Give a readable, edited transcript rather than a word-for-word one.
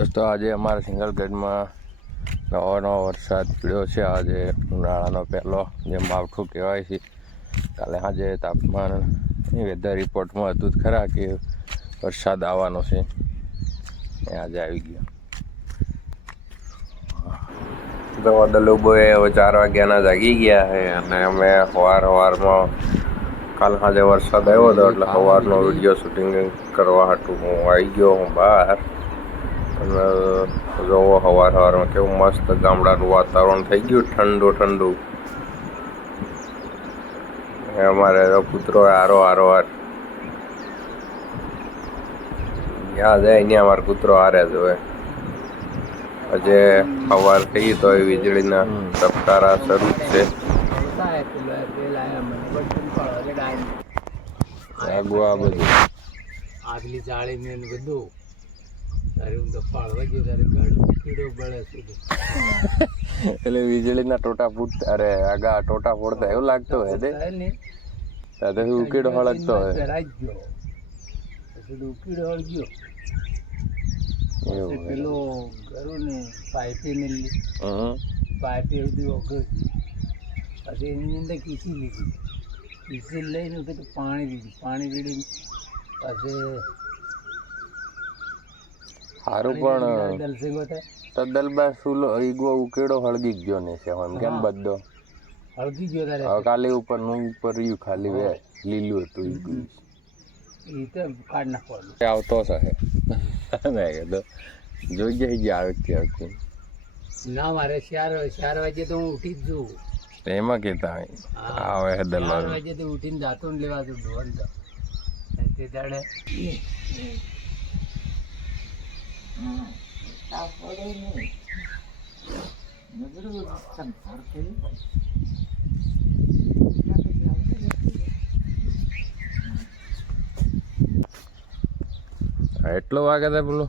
દોસ્તો આજે અમારા સિંગલગઢમાં નવો વરસાદ પડ્યો છે। આજે ઉનાળાનો પહેલો જે માવઠું કહેવાય છે। કાલે આજે તાપમાન વેધર રિપોર્ટમાં હતું જ ખરા કે વરસાદ આવવાનો છે, એ આજે આવી ગયો। તો દલુબોએ હવે 4 વાગ્યાના જાગી ગયા છે અને અમે સવારમાં કાલ સાંજે વરસાદ આવ્યો હતો એટલે સવારનો વિડીયો શૂટિંગ કરવા હાટું હું આવી ગયો હું બહાર। અને જોવો સવારમાં કેવું મસ્ત ગામડાનું વાતાવરણ થઈ ગયું, ઠંડુ ઠંડુ। અમારે કૂતરો હારો યાદ જાય ને અમારો કૂતરો હારે જ હોય। આજે સવાર થઈ તો એ વીજળીના ધબકારા શરૂ છે। આગલી જાળી ને બધું તારે હું તો પાળવા ગયો ત્યારે કીડો બળે સુધી એટલે વીજળીના ટોટા ફૂટતા, અરે આગા ટોટા ફોડતા એવું લાગતું હોય ને તારે ઉકેડો હળગતો હોય ગયો પછી ઉકેડો હળગ્યો પછી પેલો ઘરું ને પાઇપે મેલી પાઇપે સુધી ઓગળ પછી એની અંદર કીસી લીધી, કીસી લઈને પછી પાણી રેડી પછી સારું પણ તો દલબા સુલો ઈગો ઉકેડો હળગી ગયો ને છે એમ કેમ બધો હળગી ગયો તારે હવે ખાલી ઉપર નું ઉપર રહ્યું ખાલી વે લીલું હતું ઈગું એ તો કાઢ નાખવાનું આવતો છે મેં કીધું જોઈ ગયા આવે ના મારે 4 વાગે તો હું ઉઠી જ જઉં એમાં કેતા આવે 4 વાગે તો ઉઠીને દાંતણ લેવા જઉં ધોન તો તે દાડે એટલો વાગે તો પેલું